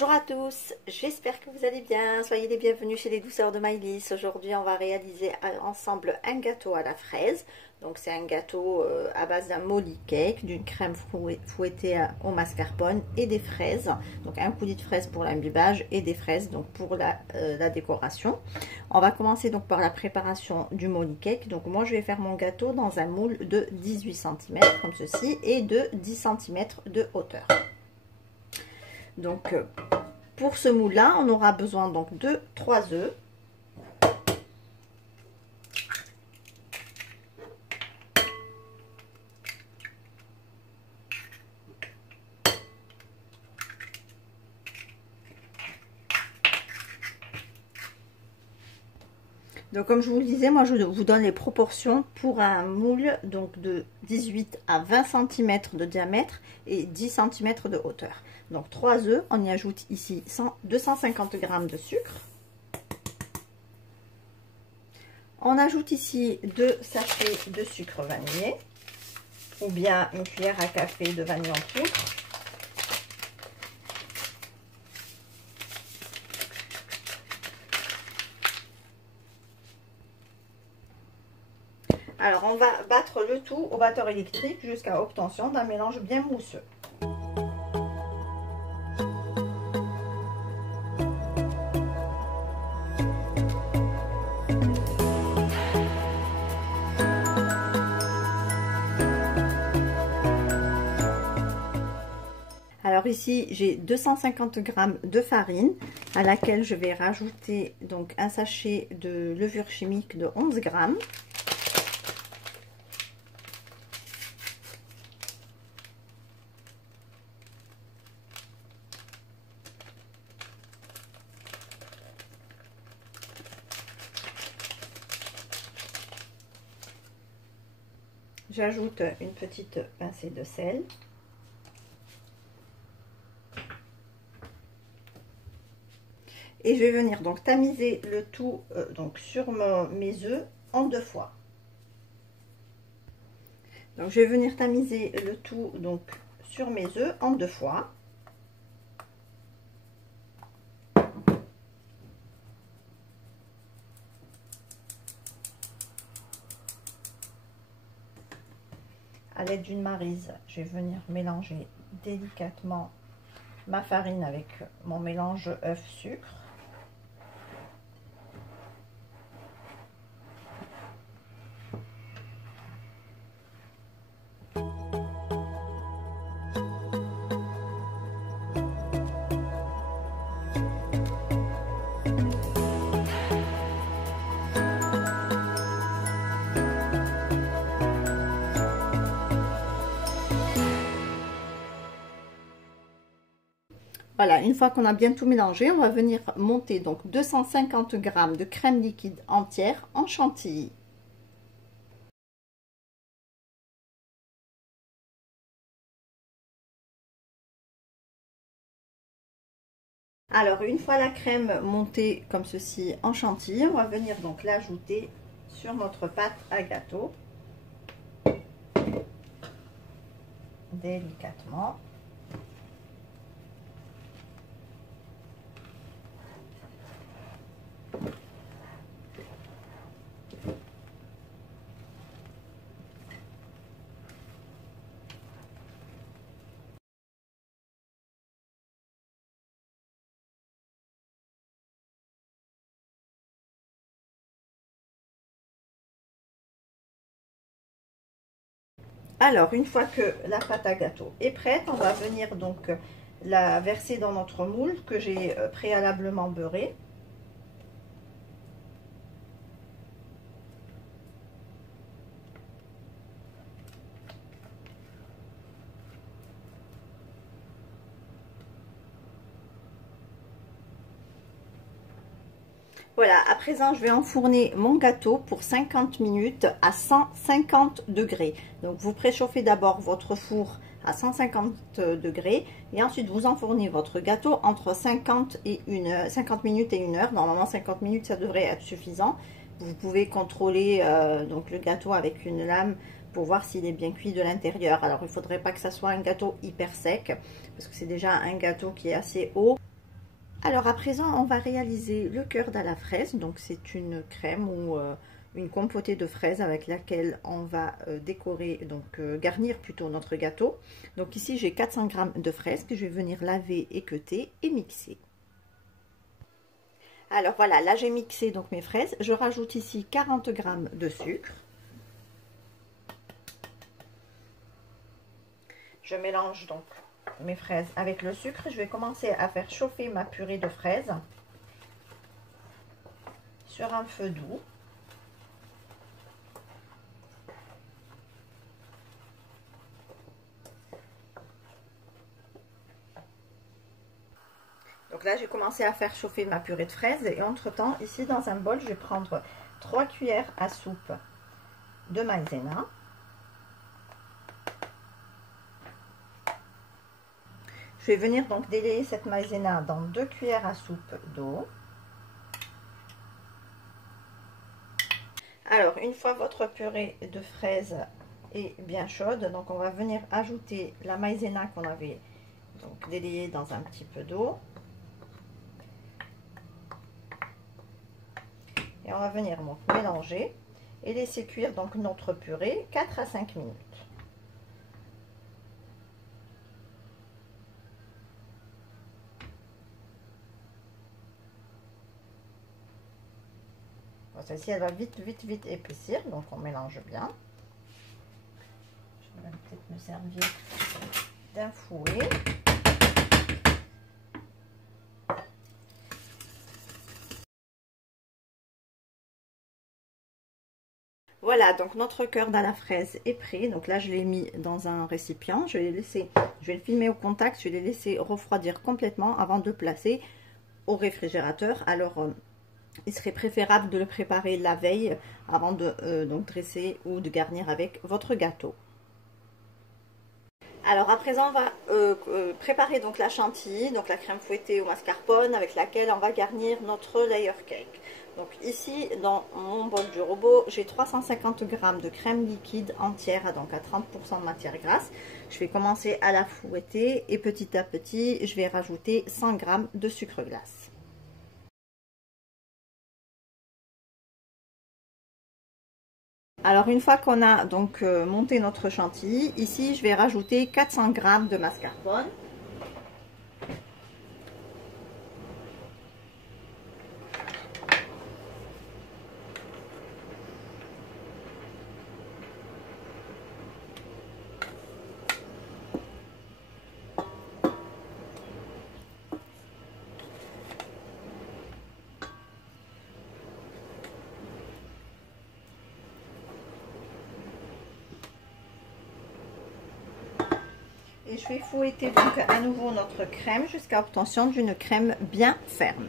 Bonjour à tous, j'espère que vous allez bien, soyez les bienvenus chez les douceurs de Maëlys. Aujourd'hui on va réaliser ensemble un gâteau à la fraise. Donc c'est un gâteau à base d'un molly cake, d'une crème fouettée au mascarpone et des fraises. Donc un coulis de fraises pour l'imbibage et des fraises donc pour la décoration. On va commencer donc par la préparation du molly cake. Donc moi je vais faire mon gâteau dans un moule de 18 cm comme ceci et de 10 cm de hauteur. Donc pour ce moule là on aura besoin donc de 3 œufs, donc comme je vous le disais, moi je vous donne les proportions pour un moule donc de 18 à 20 cm de diamètre et 10 cm de hauteur. Donc 3 œufs, on y ajoute ici 250 g de sucre. On ajoute ici 2 sachets de sucre vanillé ou bien une cuillère à café de vanille en poudre. Alors on va battre le tout au batteur électrique jusqu'à obtention d'un mélange bien mousseux. Alors ici j'ai 250 g de farine à laquelle je vais rajouter donc un sachet de levure chimique de 11 g. J'ajoute une petite pincée de sel. Et je vais venir donc tamiser le tout donc sur mes œufs en 2 fois. Donc je vais venir tamiser le tout donc sur mes œufs en 2 fois. À l'aide d'une maryse, je vais venir mélanger délicatement ma farine avec mon mélange œuf-sucre. Voilà, une fois qu'on a bien tout mélangé, on va venir monter donc 250 g de crème liquide entière en chantilly. Alors, une fois la crème montée comme ceci en chantilly, on va venir donc l'ajouter sur notre pâte à gâteau. Délicatement. Alors, une fois que la pâte à gâteau est prête, on va venir donc la verser dans notre moule que j'ai préalablement beurré. Voilà, à présent, je vais enfourner mon gâteau pour 50 minutes à 150 degrés. Donc, vous préchauffez d'abord votre four à 150 degrés et ensuite vous enfournez votre gâteau entre 50 minutes et 1 heure. Normalement, 50 minutes, ça devrait être suffisant. Vous pouvez contrôler donc le gâteau avec une lame pour voir s'il est bien cuit de l'intérieur. Alors, il ne faudrait pas que ça soit un gâteau hyper sec parce que c'est déjà un gâteau qui est assez haut. Alors à présent, on va réaliser le cœur à la fraise. Donc c'est une crème ou une compotée de fraises avec laquelle on va décorer, donc garnir plutôt notre gâteau. Donc ici j'ai 400 g de fraises que je vais venir laver, équeuter et mixer. Alors voilà, là j'ai mixé donc mes fraises. Je rajoute ici 40 g de sucre. Je mélange donc mes fraises avec le sucre. Je vais commencer à faire chauffer ma purée de fraises sur un feu doux. Donc là, j'ai commencé à faire chauffer ma purée de fraises et entre-temps, ici dans un bol, je vais prendre 3 cuillères à soupe de maïzena. Je vais venir donc délayer cette maïzena dans 2 cuillères à soupe d'eau. Alors, une fois votre purée de fraises est bien chaude, donc on va venir ajouter la maïzena qu'on avait donc délayée dans un petit peu d'eau. Et on va venir donc mélanger et laisser cuire donc notre purée 4 à 5 minutes. Bon, celle-ci elle va vite épaissir, donc on mélange bien. Je vais peut-être me servir d'un fouet. Voilà, donc notre cœur à la fraise est prêt. Donc là, je l'ai mis dans un récipient. Je vais le filmer au contact. Je vais les laisser refroidir complètement avant de le placer au réfrigérateur. Alors, il serait préférable de le préparer la veille avant de donc dresser ou de garnir avec votre gâteau. Alors à présent, on va préparer donc la chantilly, donc la crème fouettée au mascarpone avec laquelle on va garnir notre layer cake. Donc ici, dans mon bol du robot, j'ai 350 g de crème liquide entière, donc à 30% de matière grasse. Je vais commencer à la fouetter et petit à petit, je vais rajouter 100 g de sucre glace. Alors une fois qu'on a donc monté notre chantilly, ici je vais rajouter 400 g de mascarpone. Et je vais fouetter donc à nouveau notre crème jusqu'à l'obtention d'une crème bien ferme.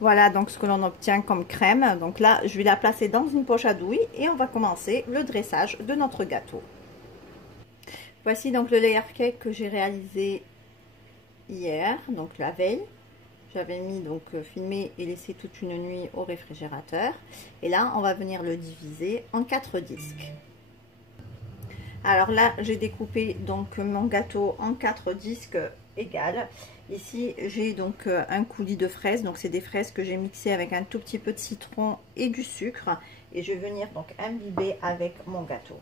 Voilà donc ce que l'on obtient comme crème. Donc là, je vais la placer dans une poche à douille et on va commencer le dressage de notre gâteau. Voici donc le layer cake que j'ai réalisé hier, donc la veille. J'avais mis donc filmé et laissé toute une nuit au réfrigérateur. Et là, on va venir le diviser en 4 disques. Alors là, j'ai découpé donc mon gâteau en 4 disques égales. Ici, j'ai donc un coulis de fraises. Donc, c'est des fraises que j'ai mixées avec un tout petit peu de citron et du sucre. Et je vais venir donc imbiber avec mon gâteau.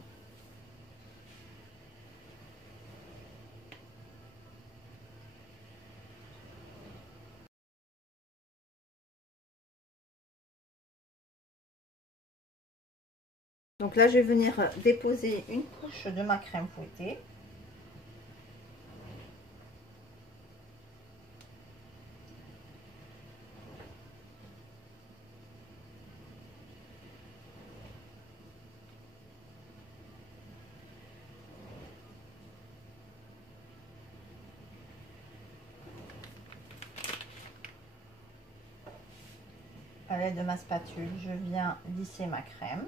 Donc là, je vais venir déposer une couche de ma crème fouettée. À l'aide de ma spatule, je viens lisser ma crème.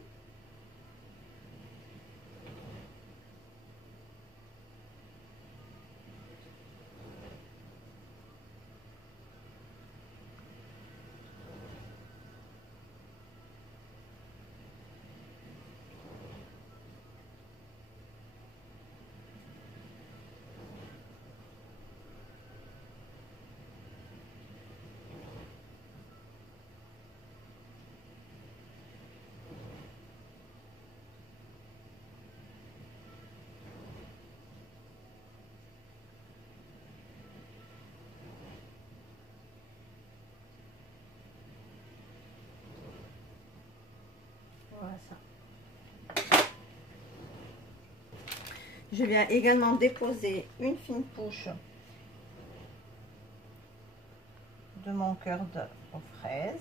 ça. Je viens également déposer une fine couche de mon cœur aux fraises.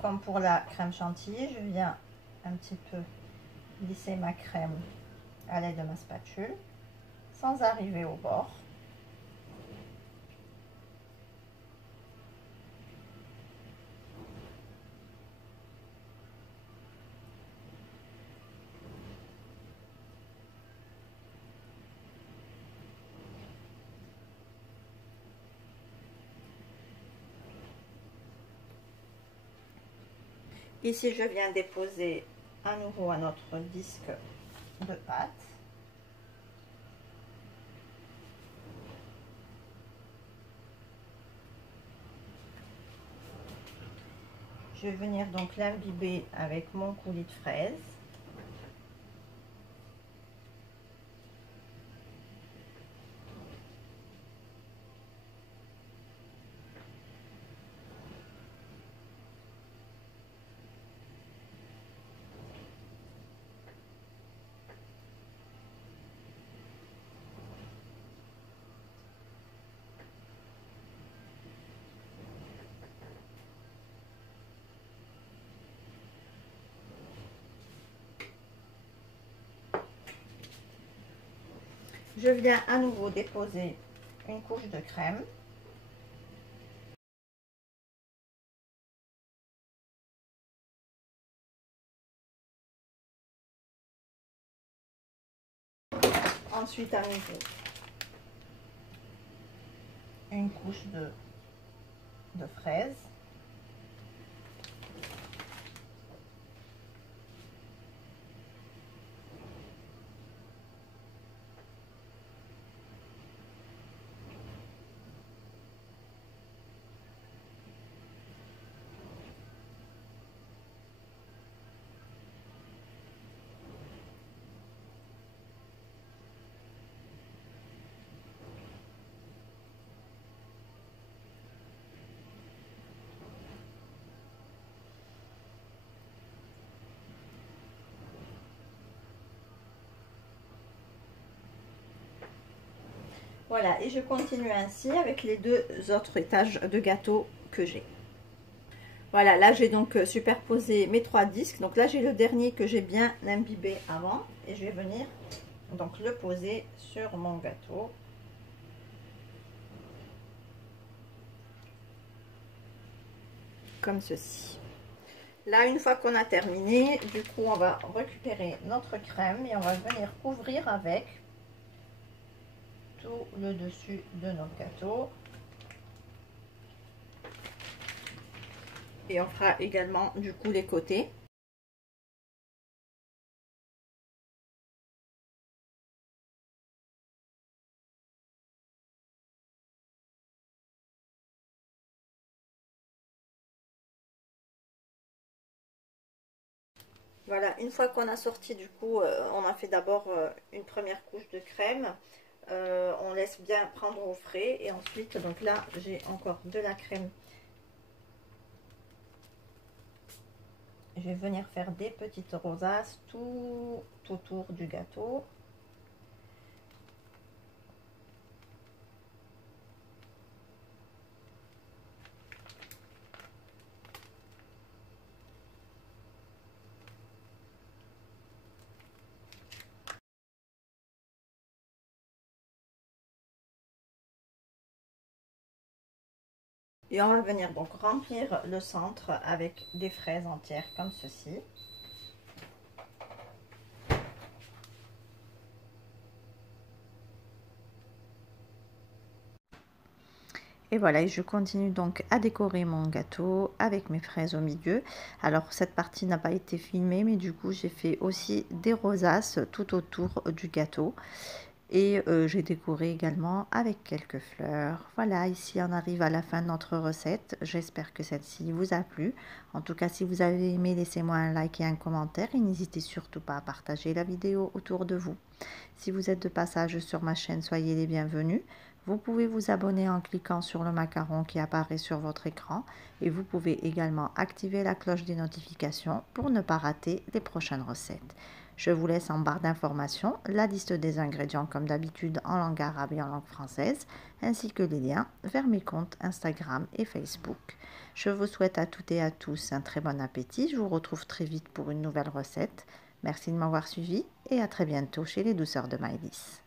Comme pour la crème chantilly, je viens un petit peu glisser ma crème à l'aide de ma spatule sans arriver au bord. Ici, je viens déposer à nouveau à notre disque de pâte. Je vais venir donc l'imbiber avec mon coulis de fraise. Je viens à nouveau déposer une couche de crème. Ensuite, à nouveau, une couche de fraises. Voilà, et je continue ainsi avec les deux autres étages de gâteau que j'ai. Voilà, là j'ai donc superposé mes 3 disques. Donc là j'ai le dernier que j'ai bien imbibé avant. Et je vais venir donc le poser sur mon gâteau. Comme ceci. Là, une fois qu'on a terminé, du coup on va récupérer notre crème et on va venir couvrir avec tout le dessus de notre gâteau. Et on fera également du coup les côtés. Voilà, une fois qu'on a sorti, du coup, on a fait d'abord une première couche de crème. On laisse bien prendre au frais. Et ensuite, donc là, j'ai encore de la crème. Je vais venir faire des petites rosaces tout autour du gâteau. Et on va venir donc remplir le centre avec des fraises entières comme ceci. Et voilà, et je continue donc à décorer mon gâteau avec mes fraises au milieu. Alors cette partie n'a pas été filmée, mais du coup j'ai fait aussi des rosaces tout autour du gâteau. Et j'ai décoré également avec quelques fleurs. Voilà, ici on arrive à la fin de notre recette. J'espère que celle-ci vous a plu. En tout cas, si vous avez aimé, laissez-moi un like et un commentaire. Et n'hésitez surtout pas à partager la vidéo autour de vous. Si vous êtes de passage sur ma chaîne, soyez les bienvenus. Vous pouvez vous abonner en cliquant sur le macaron qui apparaît sur votre écran. Et vous pouvez également activer la cloche des notifications pour ne pas rater les prochaines recettes. Je vous laisse en barre d'informations la liste des ingrédients comme d'habitude en langue arabe et en langue française, ainsi que les liens vers mes comptes Instagram et Facebook. Je vous souhaite à toutes et à tous un très bon appétit. Je vous retrouve très vite pour une nouvelle recette. Merci de m'avoir suivi et à très bientôt chez les douceurs de Maëlys.